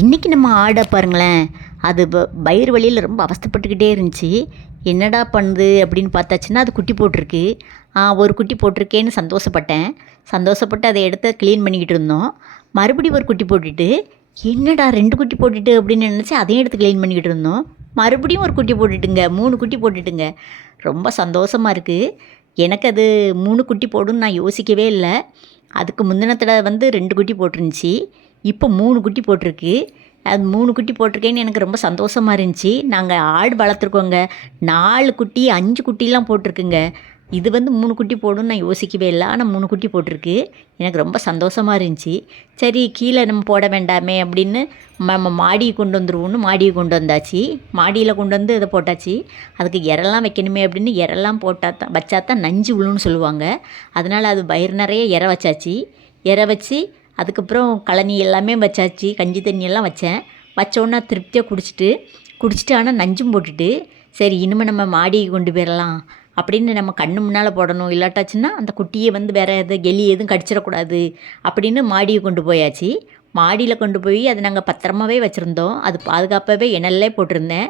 இன்றைக்கி நம்ம ஆடை பாருங்களேன், அது வயிறு வலியில் ரொம்ப அவஸ்தைப்பட்டுக்கிட்டே இருந்துச்சு. என்னடா பண்ணுது அப்படின்னு பார்த்தாச்சுன்னா, அது குட்டி போட்டிருக்கு. ஒரு குட்டி போட்டிருக்கேன்னு சந்தோஷப்பட்டேன். சந்தோஷப்பட்டு அதை எடுத்து க்ளீன் பண்ணிக்கிட்டு இருந்தோம். மறுபடியும் ஒரு குட்டி போட்டுட்டு, என்னடா 2 குட்டி போட்டுட்டு அப்படின்னு நினச்சி அதையும் எடுத்து க்ளீன் பண்ணிக்கிட்டு இருந்தோம். மறுபடியும் ஒரு குட்டி போட்டுட்டுங்க, 3 குட்டி போட்டுட்டுங்க. ரொம்ப சந்தோஷமாக இருக்குது. எனக்கு அது 3 குட்டி போடுன்னு நான் யோசிக்கவே இல்லை. அதுக்கு முந்தின தடவை 2 குட்டி போட்டிருந்துச்சி. இப்போ 3 குட்டி போட்டிருக்கு. அது 3 குட்டி போட்டிருக்கேன்னு எனக்கு ரொம்ப சந்தோஷமா இருந்துச்சு. நாங்கள் ஆடு வளர்த்துருக்கோங்க. 4 குட்டி, 5 குட்டிலாம் போட்டிருக்குங்க. இது 3 குட்டி போடும்னு நான் யோசிக்கவே இல்லை. ஆனால் 3 குட்டி போட்டிருக்கு. எனக்கு ரொம்ப சந்தோஷமா இருந்துச்சு. சரி கீழே நம்ம போட வேண்டாமே அப்படின்னு நம்ம மாடியை கொண்டு வந்துருவோம்னு மாடியை கொண்டு வந்தாச்சு. மாடியில் கொண்டு வந்து இதை போட்டாச்சு. அதுக்கு இறலாம் வைக்கணுமே அப்படின்னு இறலாம் போட்டால் தான் வச்சா தான் நஞ்சு விழுன்னு சொல்லுவாங்க. அதனால் அது வயிறு நிறைய இற வச்சாச்சு. இற வச்சு அதுக்கப்புறம் கழனி எல்லாமே வச்சாச்சு. கஞ்சி தண்ணியெல்லாம் வச்சேன். வச்சோன்னா திருப்தியாக குடிச்சிட்டு ஆனால் நஞ்சும் போட்டுட்டு, சரி இனிமேல் நம்ம மாடிக்கு கொண்டு போயிடலாம் அப்படின்னு நம்ம கண்ணு முன்னால் போடணும். இல்லாட்டாச்சுன்னா அந்த குட்டியை வேறு எலி எதுவும் கடிச்சிடக்கூடாது அப்படின்னு மாடியை கொண்டு போயாச்சு. மாடியில் கொண்டு போய் அதை நாங்கள் பத்திரமாவே வச்சுருந்தோம். அது பாதுகாப்பாகவே இணல்லே போட்டிருந்தேன்.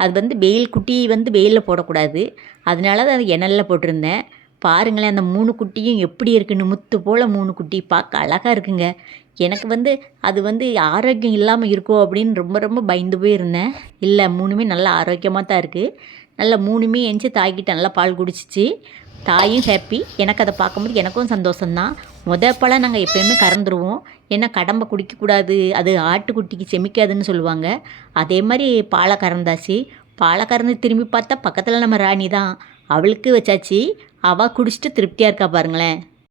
அது வெயில் குட்டி வெயிலில் போடக்கூடாது. அதனால அதை இணலில் போட்டிருந்தேன். பாருங்களேன் அந்த 3 குட்டியும் எப்படி இருக்குன்னு, முத்து போல் 3 குட்டி பார்க்க அழகாக இருக்குங்க. எனக்கு அது ஆரோக்கியம் இல்லாமல் இருக்கோ அப்படின்னு ரொம்ப ரொம்ப பயந்து போயிருந்தேன். இல்லை 3மே நல்லா ஆரோக்கியமாக தான் இருக்குது. நல்லா 3மே எந்திச்சு தாய்கிட்ட நல்லா பால் குடிச்சிச்சு. தாயும் ஹேப்பி. எனக்கு அதை பார்க்கும்போது எனக்கும் சந்தோஷம்தான். பழம் நாங்கள் எப்போயுமே கறந்துருவோம். ஏன்னா கடம்பை குடிக்கக்கூடாது, அது ஆட்டுக்குட்டிக்கு செமிக்காதுன்னு சொல்லுவாங்க. அதே மாதிரி பாலை கறந்தாச்சு. பாலை கறந்து திரும்பி பார்த்தா பக்கத்தில் நம்ம ராணி தான். அவளுக்கு வச்சாச்சு. அவள் குடிச்சிட்டு திருப்தியாக இருக்கா பாருங்களேன்.